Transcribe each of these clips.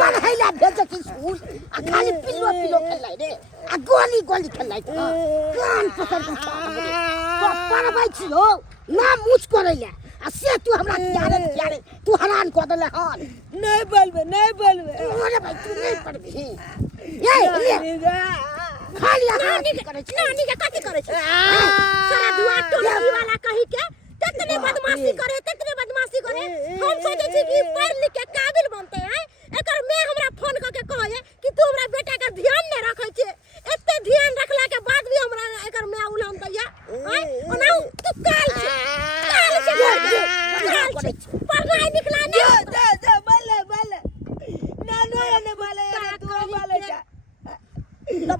पढ़ैला भेज के स्कूल आ खाली पिलो पिलो खेलै रे आ गोली गोली खेलै कान पकड़ के तो पढ़बै छियो ना मुछ करैला आ से तू हमरा यारे तू हरान क देले हन नहीं बोलबे अरे भाई तू नहीं पढ़बी ये खाली नानी के कथि करे छ सारा दुआ टोली वाला कहि के कितने बदमाशी करे हम सोचे छी कि पढ़ लिख के काबिल बनते हैं एकर मैं हमरा फोन क के कहे कि तू हमरा बेटा का ध्यान नहीं रखे छे एते ध्यान रखला के बाद भी हमरा एकर मैं उलम दैया हैं ओना तू काल छे पढ़ाई निकला नहीं जा बोले नानो ने बोले तू बोले जा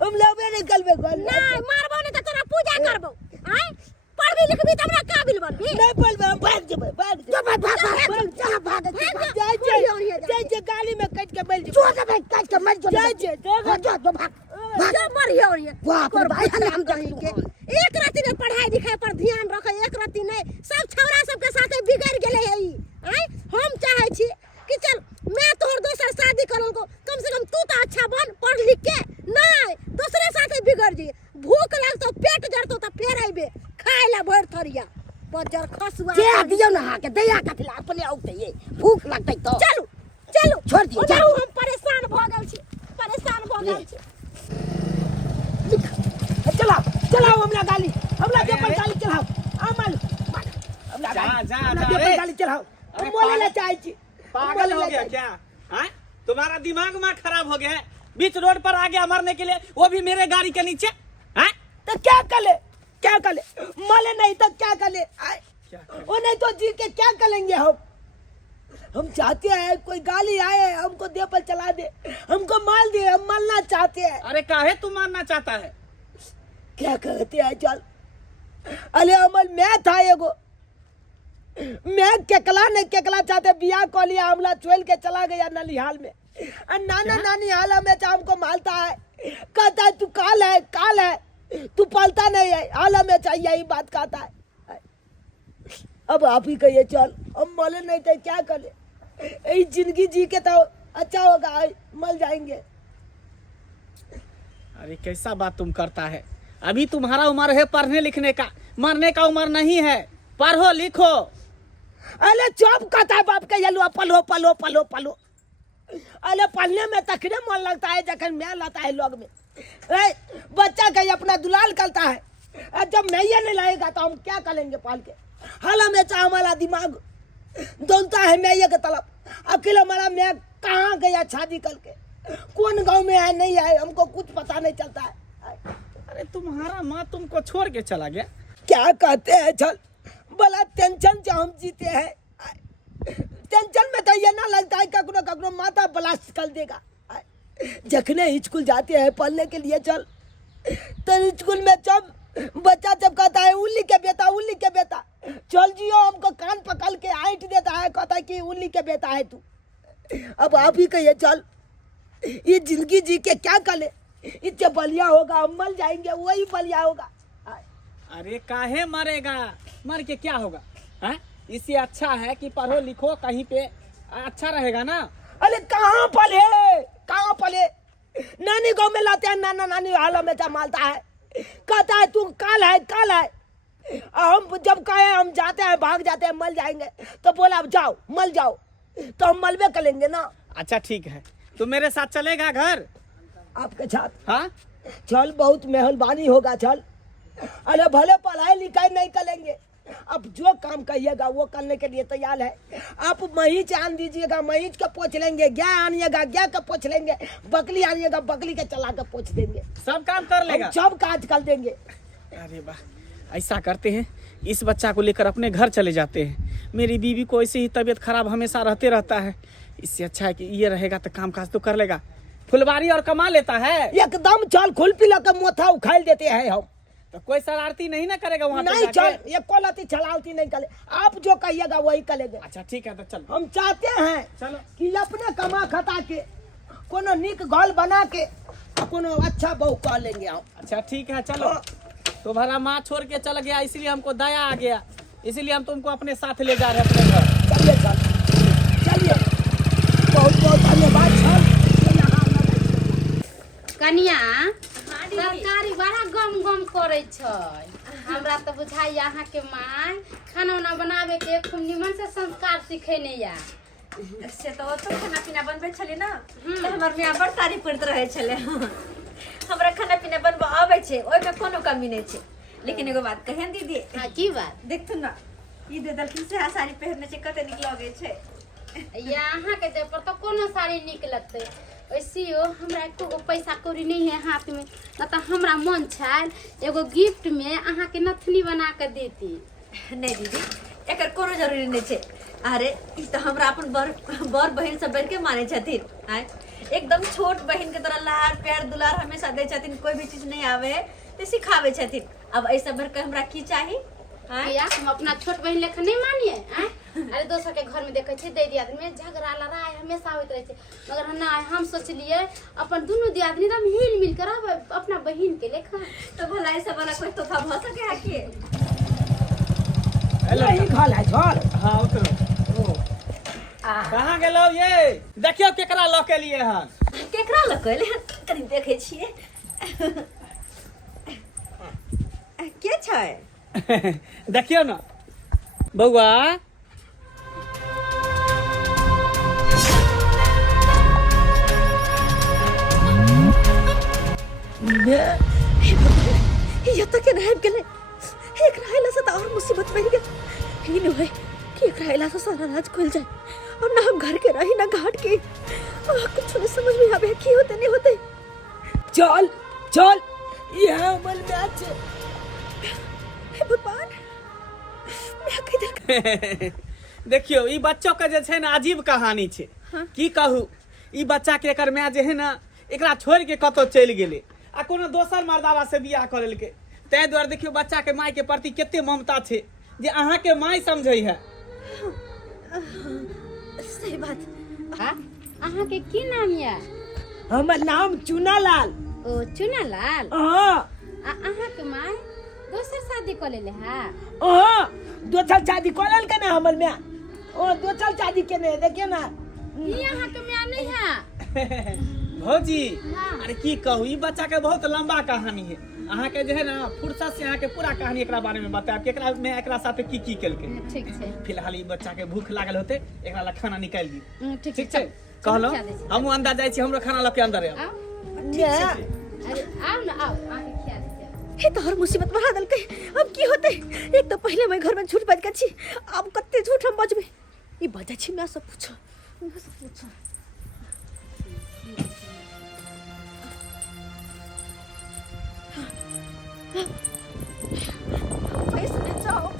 हम लोगे निकलबे घर नहीं मारबो नहीं त तोरा पूजा करबो हैं पढ़बी लिखबी त हमरा काबिल बनबी नहीं बोलबे हम भाग जेबे जा गाली में कट के बैठ जो भाई काट के मर जो भाग जो मर ही बाप रे भाई हम जही के एक राती में पढ़ाई लिखाई पर ध्यान रखे एक राती नहीं सब छौरा सब के साथे बिगड़ गेले है ई हैं हम चाहे छी कि चल मैं तोर दोसर शादी करल को कम से कम तू तो अच्छा बन पढ़ लिख के नहीं दूसरे साथे बिगड़ जी भूख लगतो पेट जरतो त फेर आइबे खाए ला भर थरिया बजर खसुआ दे दियो ना के दैया कथला अपने औते ये भूख लगतै तो चलो छोड़ दियो जाओ हम परेशान भ गेल छी चलाओ हमरा गाली हमरा देपर गाली चलाओ अमल हमरा देपर गाली चलाओ हम बोले ला चाहे छी पागल हो गया क्या हैं तुम्हारा दिमाग में खराब हो गया है बीच रोड पर आ गया मरने के लिए वो भी मेरे गाड़ी के नीचे हैं तो क्या करे मले नहीं तो क्या करे वो नहीं तो जी के क्या करेंगे हम चाहते हैं कोई गाली आए हमको दे पर चला दे हमको माल दे हम मरना चाहते हैं अरे काहे तू मारना चाहता है क्या कहते हैं चल अरे अमल मैं था एगो मैं केकला चाहते बियाह को लिया हमला चोल के चला गया ननिहाल में नाना नानी हाल में हमको मालता है कहता है तू काल है तू पालता नहीं है हाल में चाहिए यही बात कहता है अब आप ही कहिए चल हम मले नहीं थे क्या करे यही जिंदगी जी के तो अच्छा होगा मल जाएंगे अरे कैसा बात तुम करता है अभी तुम्हारा उम्र है पढ़ने लिखने का मरने का उम्र नहीं है पढ़ो लिखो अरे चुप कहता है बाप के यलो पलो अरे पढ़ने में तकरे मन लगता है जखन मैं लाता है लोग में बच्चा का अपना दुलाल करता है जब मैं ये नहीं लाएगा तो हम क्या करेंगे पाल के हाल में चाह हमारा दिमाग दौड़ता है मैं ये के तलब अकेला हमारा मैं कहाँ गया शादी करके कौन गांव में है नहीं है हमको कुछ पता नहीं चलता है अरे तुम्हारा माँ तुमको छोड़ के चला गया क्या कहते हैं चल बोला टेंशन से हम जीते हैं टेंशन में तो ये ना लगता है ककरो माथा ब्लास्ट कर देगा जखने स्कूल जाते हैं पढ़ने के लिए चल तो स्कूल में जब बच्चा जब कहता है उल्ली के बेटा चल जियो हमको कान पकड़ के आइट देता है कहता है कि उल्ली के बेटा है तू अब आप ही कहिए चल ये जिंदगी जी के क्या करे इससे बलिया होगा हम मर जाएंगे वही बलिया होगा अरे काहे मरेगा मर के क्या होगा हैं इससे अच्छा है कि पढ़ो लिखो कहीं पे अच्छा रहेगा ना अरे कहाँ पले नानी गाँव में लाते हैं नाना नानी हाल में मालता है कहता है तू काल है हम जब कहे हम जाते हैं भाग जाते हैं मल जाएंगे तो बोला अब जाओ मल जाओ तो हम मलबे करेंगे ना अच्छा ठीक है तू मेरे साथ चलेगा घर आपके साथ हाँ चल बहुत मेहरबानी होगा चल अरे भले पढ़ाई लिखाई नहीं करेंगे अब जो काम कहिएगा वो करने के लिए तैयार है आप महीज आन दीजिएगा महीज का पोछ लेंगे गाय आनिएगा गाय का पोछ लेंगे बकरी आनिएगा बकरी के चला कर पोछ देंगे सब काम कर लेगा सब काज कर देंगे अरे वाह ऐसा करते हैं इस बच्चा को लेकर अपने घर चले जाते हैं मेरी बीवी को ऐसे ही तबीयत खराब हमेशा रहता है इससे अच्छा है कि ये रहेगा तो काम काज तो कर लेगा फुलवारी और कमा लेता है एकदम चल खुल पिला कर मोथा उखाड़ देते हैं हम तो कोई शरारती नहीं ना करेगा वहाँ नहीं चल ये कोलाती छलावती नहीं करे आप जो कहिएगा वही करेंगे अच्छा ठीक है तो चल हम चाहते हैं चलो कि अपने कमा खता के कोनो निक घर बना के कोनो अच्छा बहू कह लेंगे हम अच्छा ठीक है चलो तुम्हारा माँ छोड़ के चल गया इसलिए हमको दया आ गया इसलिए हम तुमको अपने साथ ले जा रहे हैं अपने घर चलिए बहुत बहुत धन्यवाद सर। कनिया सरकारी बड़ा गम गम करे छै। हमरा तो बुझाई यहाँ के माय खाना उना बनावे के खूब निमन से संस्कार सिखेने या से तो खाना पीना बनबे छले ना तो हमर मियां बड़ तारीफ करत रहे छले। हमरा खाना पीना बनबा आवे छै, ओइ में कोनो कमी नहीं छै। लेकिन एगो बात कहें दीदी। हां की बात? देख तू ना ई दे दलखिन से साड़ी पहनने छै कते निक लगे छै। यहाँ के दे पर तो कोनो साड़ी निक लगते वैसियो हमरा एको पैसा कौड़ी नहीं है हाथ में, न तो हमरा मन छाल एगो गिफ्ट में अहाँ के नथनी बना के देती। नहीं दीदी एकर कोनो जरूरी नहीं छै। अरे ई तो हमरा अपन बर बहन सब बैठ के माने छथिन। आय एकदम छोट बहन के तरह लाड़ प्यार दुलार हमेशा दे छथिन। कोई भी चीज नहीं आवे ते सिखावे छथिन। अब ऐसा भर के हमरा की चाहिए? या हम अपना छोट बहन लेखा नहीं मानिए। अरे दोसर के घर में देखे छे दे दियाद में झगड़ा लड़ाई हमेशा होइत रहे छे, मगर ना हम सोचलिए अपन दोनों दियादनी हम हिल मिल कर अपना बहन के लेखा। तो भला ऐसा वाला कोई तोहफा भ सके है के? हेलो ही खा ला चल। हाँ उतरो। कहाँ गेलो ये? देखियो केकरा लऽ के लिए हन। केकरा लकले कनी देखे छिए। के छै? देखियो ना बउआ। ये तो के रहब गेले एक रहला से और मुसीबत बढ़ गेल। ई न होय कि एक रहला से सारा राज खुल जाए और ना हम घर के रही ना घाट के। कुछ नहीं समझ में आवे की होते नहीं होते। चल चल ये हमल मैच हे भगवान मैं किधर देखियो ई बच्चों के जे छै ना अजीब कहानी छै। की कहू ई बच्चा के एकर माय जे है ना एकरा छोड़ के कतो चल गेले आ कोनो दोसर मर्दावा से बियाह कर लेलके। तै द्वारे देखियो बच्चा के माय के प्रति कते ममता छै जे अहाँ के माय समझै है। सही बात। हां अहाँ के की नाम या? हमर नाम चुनालाल। ओ चुनालाल। हां अहाँ के माय दोसर शादी कर लेले है? हां दोसर शादी कर लेल के ना हमर माय। ओ दोसर शादी के ने देखिए ना ई अहाँ के माय नहीं है। भौजी हाँ। अरे की कहू ई बच्चा के बहुत लंबा कहानी है। अहाँ के जे है ना फुर्सत से अहाँ के पूरा कहानी एकरा बारे में बताएब कि एकरा में एकरा साथे की केलके। ठीक छै। फिलहाल ई बच्चा के भूख लागल होते एकरा ला खाना निकाल दी। ठीक छै कहलो हमहू अंदर जाय छी हमरो खाना लके अंदर आउ। अरे आओ ना आओ आके खिया दे। हे तोहर मुसीबत बढ़ा दलके। अब की होते? एक तो पहले मैं घर में झूठ बज गछि, अब कत्ते झूठ हम बजबे। ई बजे छी मैं सब पूछो। मैं सब पूछो।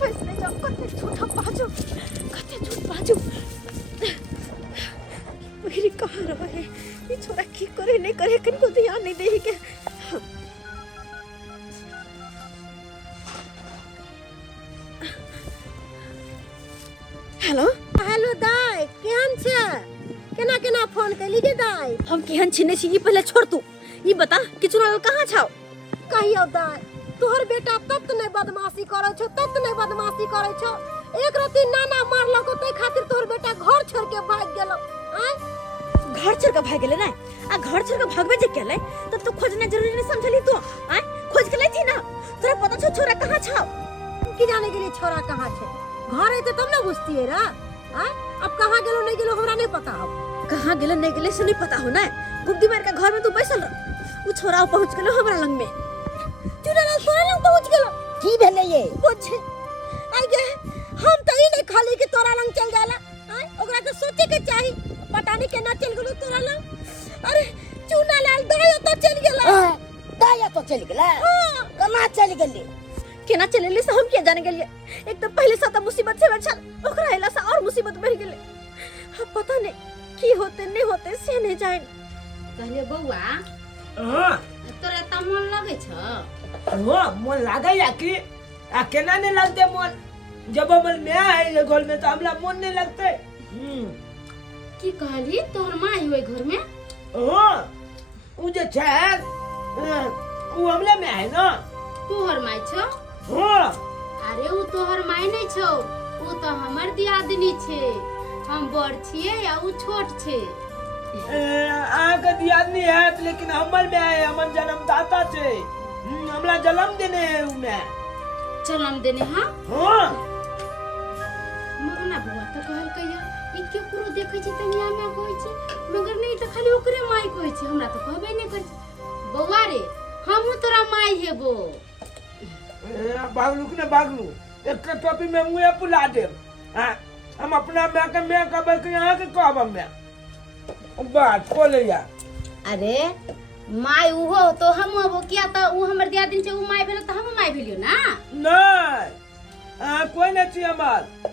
फैसले जाओ कत्ते झूठ हम बाजो, कत्ते झूठ बाजो। मेरी कहाँ रहे ये छोरा की करे नहीं करे किनको ध्यान नहीं दे के। हेलो हेलो दाई केहन छै? केना केना फोन कैली गे दाई? हम केहन छिने छी ई पहले छोड़ तू। ई बता कि चुनाल कहाँ छाओ? कहियो दाई तोहर बेटा तत नहीं बदमाशी करे छो, तत नहीं बदमाशी करे छो। एक राती नाना मारलो को ते खातिर तोहर बेटा घर छोड़ के भाग गेलो। आय घर छोड़ के भाग गेले ना? आ घर छोड़ के भागबे जे केले तब तो खोजना जरूरी नहीं समझली तू। आय खोज के लाई थी ना। तोरा पता छो छोरा कहाँ छाओ? की जाने के लिए छोरा कहाँ छै? घर है तब ना बुझती है रा। आय अब कहाँ गेलो नहीं गेलो हमरा नहीं पता हो। कहाँ गेले नहीं गेले से नहीं पता हो ना। गुप्ती मार के घर में तू बैसल रह। वो छोरा पहुंच गेलो हमरा लंग में। चुनाला तोरा लंग पहुंच गेलो? की भेले ये? कुछ आई गे हम तो ई नहीं खाली कि तोरा लंग चल जाला। आय ओकरा तो सोचे के चाही पता नहीं केना चल गेलो तोरा लंग। अरे चुनालाल दायो तो चल गेला। दायो तो चल गेला? हां कना चल गेली? केना चलेले से हम के जाने गेलिए। एक तो पहले साता मुसीबत से बचल ओकरा हैला से और मुसीबत बढ़ गेले। अब पता नहीं की होते नहीं होते से नहीं जाए। कहले बउआ हां तोरा त मन लगे छ? हां मन लागे या कि आ केना नहीं लगते मन? जब हमर माय है ये घर में तो हमरा मन नहीं लगते। की कहली तोहर माई हुए घर में? हां उ जे छै उ हमले में है ना। तोहर माई छ? हां अरे उ तोहर माई नहीं छौ, उ तो हमर दियादनी छे। हम बड़ छिए या उ छोट छे। आके दियादनी है लेकिन हमर में है, हमर जन्मदाता छे, हमरा जन्म देने है उमे। चलम देने हाँ हां मगना बुआ तो कहल कहिया ई के करो देखै छै तनिया में कहै छै, मगर नहीं तो खाली ओकरे माई कहै छै, हमरा तो कहबे नहीं कर छै। बौआ रे हमहू तोरा माई हेबो। बागलू ने बागलू एक टोपी में मुंह पुला दे। हां हम अपना मैं कहबै कि यहां के कहब मैं बात बोले या। अरे माई उहो तो हम हबो, किया त उ हमर दियादिन छै, उ माई भेलो त हम माई भेलियो ना। नहीं कोई नहीं चाहिए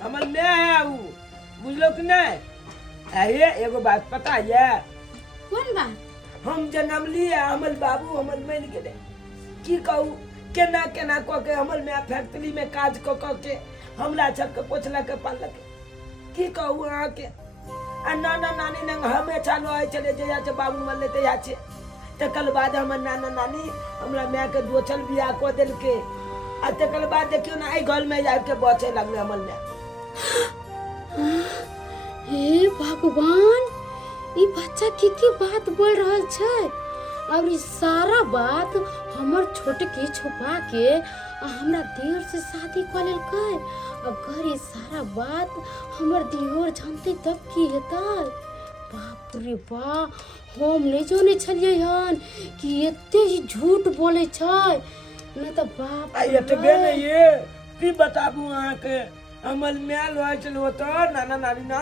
हमर मैं है उ, बुझलो कि नहीं? अरे एगो बात पता है? कौन बात? हम जन्म लिए हमर बाबू हमर मन गेले, की कहू केना केना क के हमर मैं फैक्ट्री में काज क के हमरा छक पोछला के पालक, की कहू अहाँ के। आ नाना नानी नंग हमेशा रहे चले जया से बाबू मरले तया छे, तकर बाद हमर नाना नानी हमरा मैं के दोचल बियाह क देलके, आ तकर बाद देखियो ना आई घर में आबि के बचे लगले हमर मैं। हे भगवान, ई बच्चा की बात बोल रहल छै, और ई सारा बात हमर छोटे के छुपा के हमरा देर से शादी कर लेलकै। अगर ये सारा बात हमर दियोर जानते तब की हेतै? बाप रे बा, हम नहीं जाने छलिए हन कि एते ही झूठ बोले छै, न त बाप आ एतबे नहीं ये की बताबू अहाँ के, हमर मैं रहे चलो तो नाना नानी ना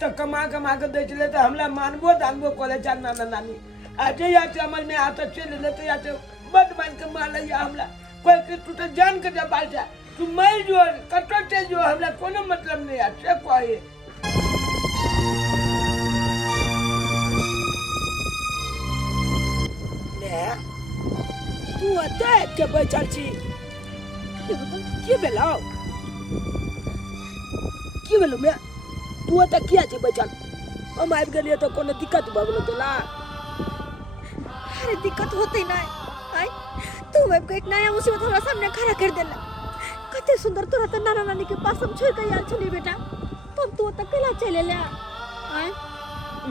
तो कमा के दे चले तो हमरा मानबो दानबो करे चार नाना नानी। आज या से हमर मैं हाथ चले ले तो या से बड मान के मार लिया हमरा, कोई के तू तो जान के जा बाल जा तू मर जो कटटे जो, हमरा कोनो मतलब नहीं है से कोई। ने तू अते के बैठल छी, की भेलो की भेलो मैं? तू अते किया छी बैठल? हम आबि गेलिए तो कोनो दिक्कत भ गेलो तोला? अरे दिक्कत होते ना आई, तू अब एक नया मुसीबत हमरा सामने खड़ा कर देला। कते सुंदर तोरा त नाना नानी के पास हम छोड़ के आल छली बेटा, तब तू त कला चले ले आई।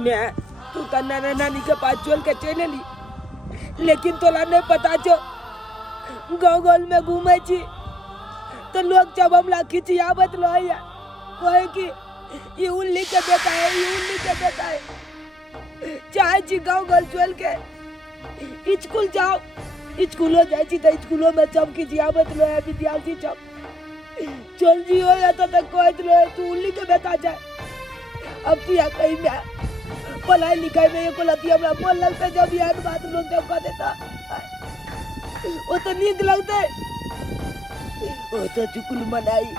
मैं तू त नाना नानी के पास चल के चले ली, लेकिन तोला नहीं पता छो गाँव में घूमे छी तो लोग जब हमला खिचियावत रहे कहे कि ये उल्ली के बेटा है, ये उल्ली के बेटा है। चाहे छी गाँव चल के स्कूल जाओ, स्कूलो जाए छी तो स्कूलों में सब खिचियावत रहे विद्यार्थी सब चल जी हो या तो कहत रहे तू उल्ली के बेटा जाए। अब तू या कहीं में पढ़ाई लिखाई में एको लती हमरा मन लगता जब याद बात लोग जब कह देता वो तो नीक लगता वो तो चुकुल मनाई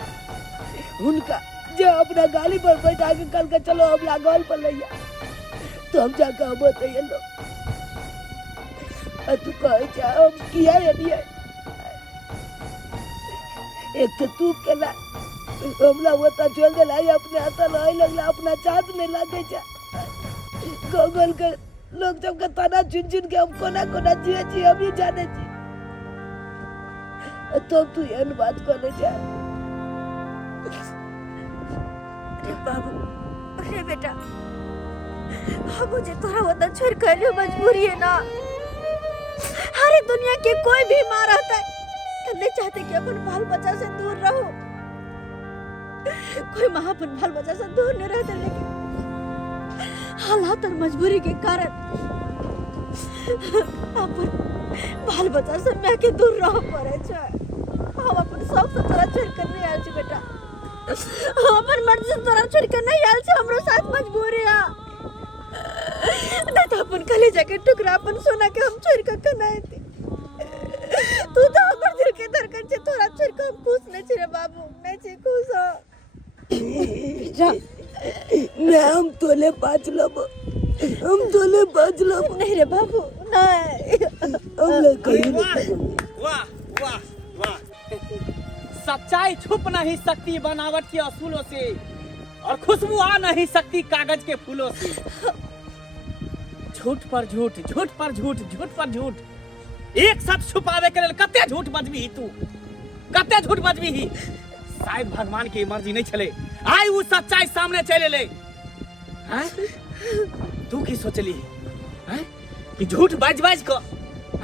उनका जो अपना गाली पर बैठा के कल के चलो हमरा गाल पर लिया तो हम जाकर हम बताइए लो तू कहे जा हम किया है नहीं एक तो तू केला हमरा वो तो चल दे लाई अपने हाथ लाई लगला अपना चाहत नहीं लागे जा गोगल के लोग जब का ताना चुन चुन के हम कोना कोना जिए हम ही जाने छी। तो तू ये बात करे जा। अरे बाबू, अरे बेटा, हम मुझे तोरा वतन छोड़ कर लियो मजबूरी है ना। हर दुनिया के कोई भी माँ रहता है तो नहीं चाहते कि अपन बाल बच्चा से दूर रहो। कोई माँ अपन बाल बच्चा से दूर नहीं रहता, लेकिन हालात और मजबूरी के कारण अपन बाल बच्चा से मैं के दूर रह पड़े छ। हम अपन सब से तोरा छोड़ कर नहीं आयल छी बेटा, अपन मर्जी से तोरा छोड़ कर नहीं आयल छी, हमरो साथ मजबूरी है। नहीं तो अपन कलेजा के टुकड़ा अपन सोना के हम छोड़ कर कनाए थे। तू तो हमर दिल के धड़कन से तोरा छोड़ कर हम खुश नहीं छी रे बाबू, नहीं छी खुश हो। मैं हम तोले पाँच लब, हम तोले पाँच लब। नहीं रे बाबू, नहीं। वाह वाह वाह, सच्चाई छुप नहीं सकती बनावट के असूलों से, और खुशबू आ नहीं सकती कागज के फूलों से। झूठ पर झूठ, झूठ पर झूठ, झूठ पर झूठ, एक सच छुपावे के लिए कते झूठ बजबी ही तू, कते झूठ बजबी ही। शायद भगवान की मर्जी नहीं चले आई वो सच्चाई सामने चले ले। हैं? तू की सोचली हैं कि झूठ बाज बाज को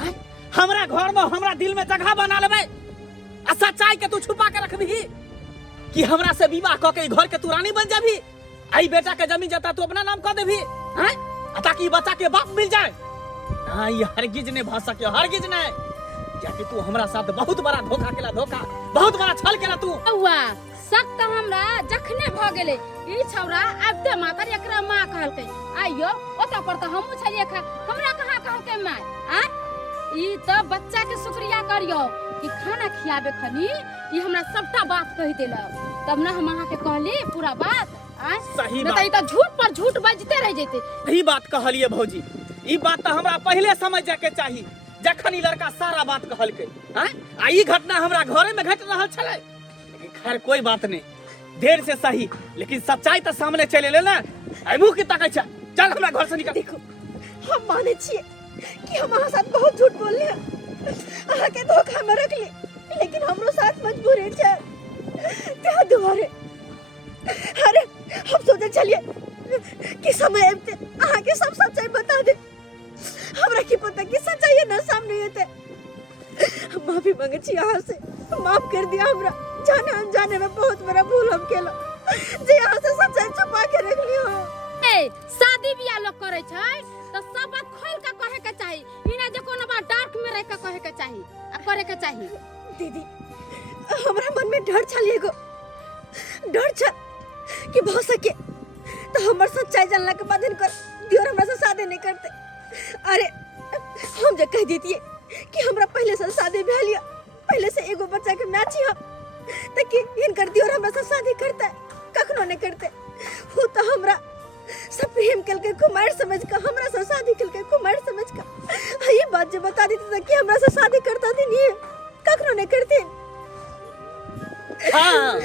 हैं हमरा घर में हमरा दिल में जगह बना लेबे आ सच्चाई के तू छुपा के रखबी कि हमरा से विवाह क के घर के तू रानी बन जाबी आई बेटा के जमीन जता तू अपना नाम कर देबी हैं ताकि बच्चा के बाप मिल जाए ना ये हरगिज ने भा सके हरगिज ने क्या कि तू हमरा साथ बहुत बड़ा धोखा केला धोखा बहुत बड़ा छल केला तू हुआ सक त हमरा जखने भ गेले ई छौरा आबते मातर एकरा मां कहलकै आइयो ओता पर त हमहु छलिए खा हमरा कहां कहलकै मां आ ई त बच्चा के शुक्रिया करियो कि खाना खियाबे खनी ई हमरा सबटा बात कहि देलक तब ना हम अहाँ के कहली पूरा बात आ सही बात त झूठ पर झूठ बजते रह जैते सही बात कहलिए भौजी ई बात त हमरा पहले समझ जाके चाही जखन ई लड़का सारा बात कहलकै हैं आ ई घटना हमरा घरे में घट रहल छले लेकिन खैर कोई बात नहीं देर से सही लेकिन सच्चाई तो सामने चले ले ना आई मुंह की ताकै छ चल हमरा घर से निकल देखो हम माने छिए कि हम अहाँ साथ बहुत झूठ बोलले अहाँ के धोखा में रख ले लेकिन हमरो साथ मजबूरी छै त्या दुआरे अरे हम सोचे चलिए कि समय आते अहाँ के सब सच्चाई बता दे हमरा की पता कि सच्चाई ना सामने आते हम माफी मांगे छी अहाँ से माफ कर दिया हमरा जाने अनजाने में बहुत बड़ा भूल हम केला जे अहाँ से सच्चाई छुपा के रख लियो ए शादी बियाह लोग करे छै त सब बात खोल के कहे के चाही ई ना जे कोनो बात डार्क में रह के कहे के चाही आ करे के चाही दीदी हमरा मन में डर छलिए गो डर छ कि भ सके तो हमर सच्चाई जानला के बाद इनकर दियोर हमरा से शादी नहीं करते अरे हम जे कह देतिए कि हमरा पहले से शादी भेल या पहले से एगो बच्चा के मैच हम ताकि इनकर दियोर हमरा से शादी करते कखनो नहीं करते हो तो हमरा सब प्रेम कल के कुमार समझ का हमरा से शादी कल के कुमार समझ का ये बात जो बता देती था कि हमरा से शादी करता थी नहीं कखनो नहीं करते हां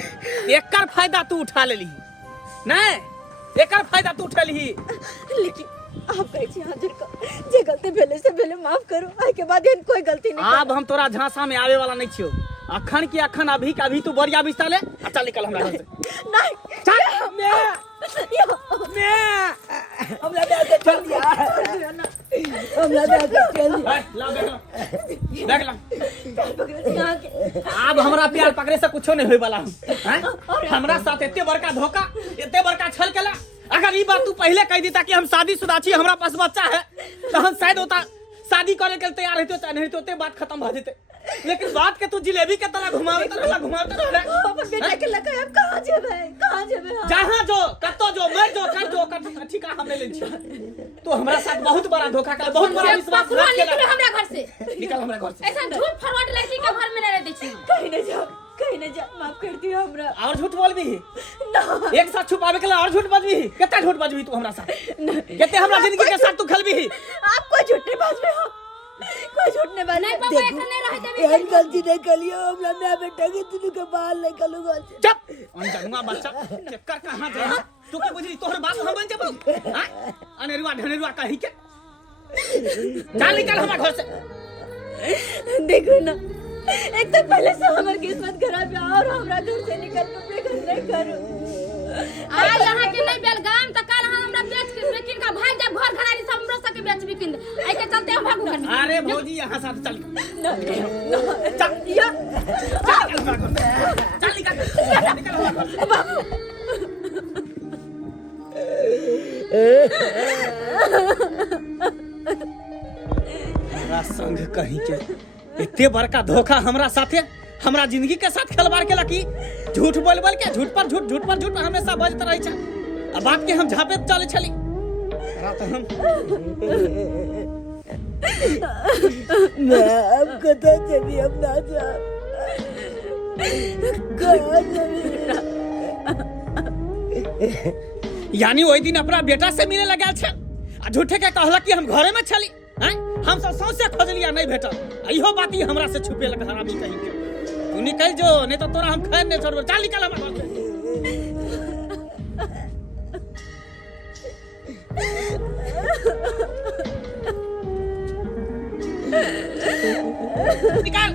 एकर फायदा तू उठा लेली नहीं एकर फायदा तू उठा ली लेकिन आप कहे छी हाजिर का जे गलती भेले से पहले माफ करो आइ के बाद इन कोई गलती नहीं अब हम तोरा झांसा में आवे वाला नहीं छियो अखन की अखन अभी का अभी तू बढ़िया बिस्ता ले चल निकल हमरा घर से नहीं चल हमरा दे के चल दिया हमरा दे के चल दिया ला बैग ला यहाँ के अब हमरा प्यार पकड़े से कुछो नहीं होय वाला हैं हमरा साथ एते बड़का धोखा एते बड़का छल केला अगर ई बात तू पहले कह दी ताकि हम शादीशुदा छी हमरा पास बच्चा है तो हम शायद होता शादी करे के तैयार रहते तो नहीं तो बात खत्म भ जेते लेकिन बात के तू जिलेबी के तरह घुमावे अपन बेटा के लगा अब कहां जेबे जहां जो कतो जो मर जो कर जो कर ठिका हम ले छी तो हमरा साथ बहुत बड़ा धोखा कर बहुत बड़ा विश्वास रख के हमरा घर से निकल हमरा घर से ऐसा झूठ फरवाट लड़की के घर में नहीं रहते छी कहीं न जा माफ कर दियो हमरा और झूठ बोलबी ना एक साथ छुपावे के लिए और झूठ बजबी कितना झूठ बजबी तू हमरा साथ कितने हमरा जिंदगी के साथ तू खेलबी आप कोई झूठ नहीं बात में हो कोई झूठ नहीं बात नहीं पापा एक नहीं रह जाबे एहन गलती नहीं कलियो हमरा मैं बेटा के तू के बाहर निकलूंगा चुप अनजानुआ बच्चा चक्कर कहां जा तू के बुझली तोहर बात हम बन जबो हां अनेरुआ ढनेरुआ कहि के चल निकल हमरा घर से देखो ना एक तो पहले से हमारी किस्मत खराब है और हमरा घर से निकल के बेघर नहीं करो आज यहाँ के नहीं बेलगाम त कल हमरा बेच के बेकिन का भाई जब घर घरारी सब हमरो सके बेच बिकिन आई के चलते हम भागू घर में अरे भौजी यहां साथ चल चल या चल निकल हमरा घर से हमरा संग कहीं के इतने बड़का धोखा हमरा साथे हमरा जिंदगी के साथ खिलवाड़ केला की झूठ बोल के झूठ पर झूठ हमेशा बजत रही छ अब बात के हम झापे चले छली रात हम मैं अब कथा चली अब ना जा कहाँ चली यानी वही दिन अपना बेटा से मिले लगा छ आ झूठे के कहला कि हम घरे में छली हैं हम सब सौंसे खोजलिया नहीं भेटा इहो बात ही हमरा से छुपे लगा हरामी कहीं के तू निकल जो नहीं तो तोरा हम खैर नहीं छोड़बो चल निकल हमरा घर से निकल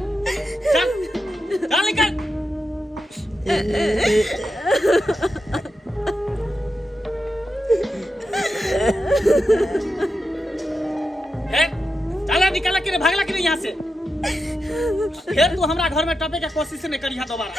चल निकल कि नहीं, भागला कि नहीं यहाँ से? फिर तू हमरा घर में टपे के कोशिश नहीं करिहा दोबारा।